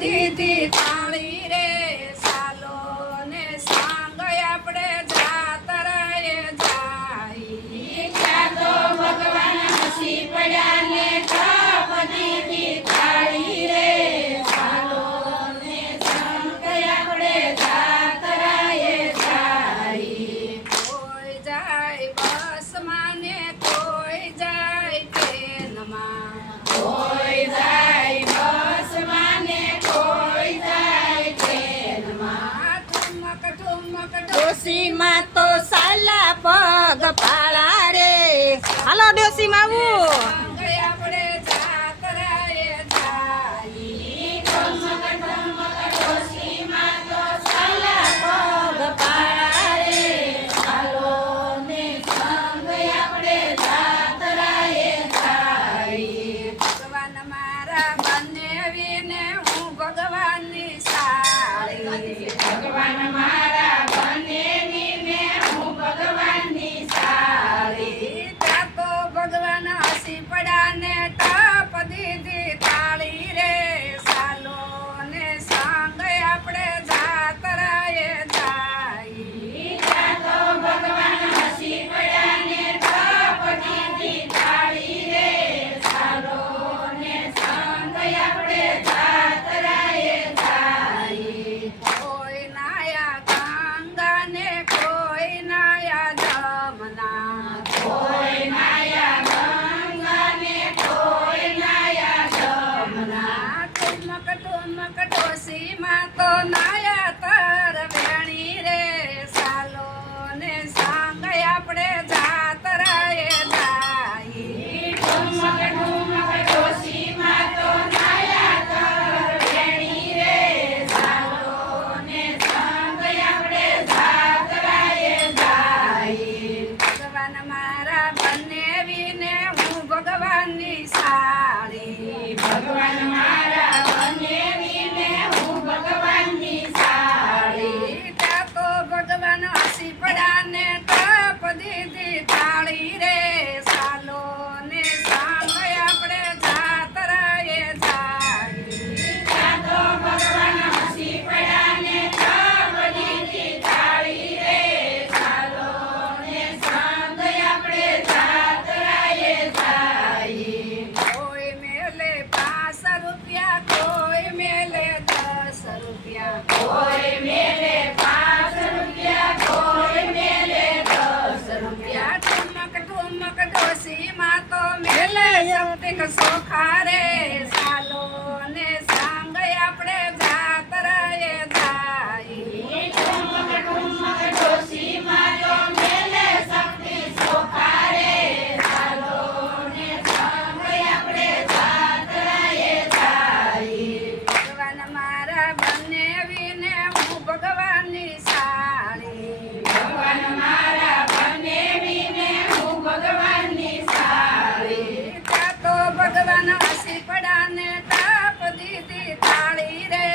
દીધી થાળી રે સાલો ને સાંગ આપણે જાતરાએ જાય ત્યાં તો ભગવાન હસી પડ્યા ને તપ દીધી થાળી રે સાલો ને સંગ આપણે જાતરાએ જાય કોઈ જાય બસમાં ને કોઈ જાય ટ્રેનમાં કોઈ જાય બસમાં ને કોઈ જાય ટ્રેનમાં ઠુમક ઠુમક ડોશીમાં તો સાલા પગ પાળા રે હાલો ડોશીમાં આવું સાંગ આપણે જાતરાએ જાય ઠમક ઠમક ડોશીમાં તો સાલા પગ પાળા રે સાલો ને સંગ આપણે જાતરાએ જાય ભગવાન મારા બનેવીને હું ભગવાનની સાળી ભગવાન મારા બનેવીને હું ભગવાનની સાળી ત્યાં તો ભગવાન હસી પડ્યા ને તપ દીધી થાળી રે સાલો ને સાંગ આપણે જાતરાએ જાય ત્યાં તો ભગવાન હસી પડ્યા ને તપ દીધી થાળી રે સાલો ને સંગ આપણે જાતરાએ જાય કોઈ નાયા ગંગા ને કોઈ નાયા જમના કોઈ નાયા ગંગા ને કોઈ નાયા જમના ઠુમક ઠુમક ડોશીમાં તો નાયા તર વેણી રે સાલો ને સાંગ આપણે જાતરાએ જાય ઠુમક ઠુમક ડોશીમાં તો નાયા તર વેણી રે સાલો ને સંગ આપણે જાતરાએ જાય ભગવાન મારા બનેવીને હું ભગવાનની સાળી ભગવાન મારા બનેવીને હું ભગવાનની સાળી ત્યાં તો ભગવાન હસી પડ્યા ને તપ દીધી થાળી રે સાલો ને સાંગ આપણે જાતરાએ જાય ત્યાં તો ભગવાન હસી પડ્યા ને તપ દીધી થાળી રે સાલો ને સંગ આપણે જાતરાએ જાય કોઈ મેલે 5 રૂપિયા કોઈ મેલે 10 રૂપિયા કોઈ મેલે 5 રૂપિયા કોઈ મેલે 10 રૂપિયા ઠુમક ઠુમક ડોશીમાં તો મેલે સૌતિક સોખા રે સાલો ને સાંગ આપણે જાતરાએ જાય ઠુમક ઠુમક ડોશીમાં તો મેલે શક્તિ સોખા રે સાલો ને સંગ આપણે જાતરાએ જાય ભગવાન મારા બનેવીને હું ભગવાનની સાળી ભગવાન મારા બનેવીને હું ભગવાનની સાળી ત્યાં તો ભગવાન હસી પડ્યા ને તપ દીધી થાળી રે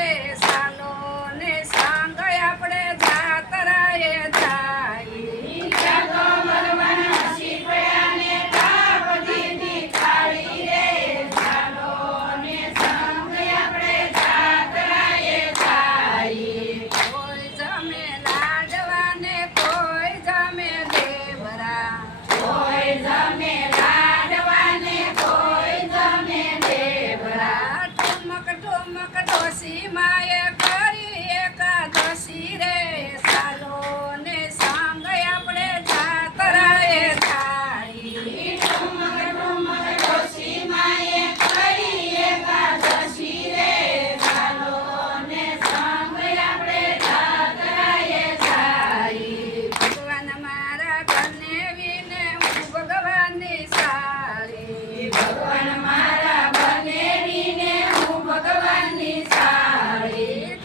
સાલો ને સાંગ આપણે જાતરાએ જાય ત્યાં તો ભગવાન હસી પડ્યા ને તપ દીધી થાળી રે સાલો ને સંગ આપણે જાતરાએ જાય કોઈ જમે લાડવા ને કોઈ જમે દેવરા કોઈ જમે લાડવા ને કોઈ જમે દેવરા ઠુમક ઠુમક ડોશી માએ કરી એકાદશી રે સાલો ને સાંગ આપણે જાતરાએ જાય ઠુમક ઠુમક ડોશી માએ કરી એકાદશી રે સાલો ને સંગ આપણે જાતરાએ જાય ભગવાન મારા બનેવીને હું ભગવાનની સાળી ભગવાન મારા બનેવીને હું ભગવાનની સાળી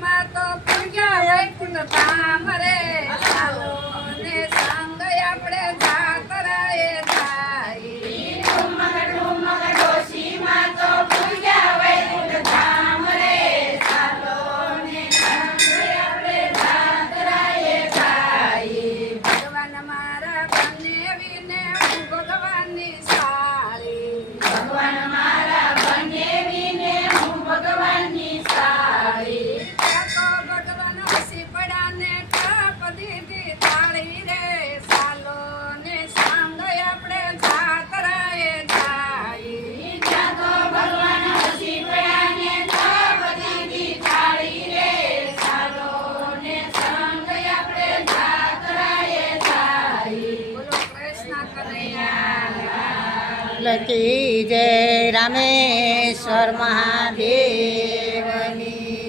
ડોશીમાં તો પૂજ્યા વૈકુંઠ ધામ રે ચાલો ને સંગ આપણે જાતરાએ જાય ઠુમક ઠુમક ડોશીમાં તો પૂજ્યા વૈકુંઠ ધામ રે ચાલો ને સંગ આપણે જાતરાએ જાય ભગવાન મારા બનેવીને હું ભગવાનની સાળી ભગવાન મારા બનેવીને હું ભગવાનની સાળી ત્યાં તો ભગવાન હસી પડ્યા ને ઠાપ દીધી તાળી રે ચાલો ને સંગ આપણે જાતરાએ જાય ત્યાં તો ભગવાન હસી પડ્યા ને થાપ દીધી થાળી રે ચાલો ને સંગ આપણે જાતરાએ જાય બોલો કૃષ્ણ કનૈયા લકી જય રામેશ્વર મહાદેવ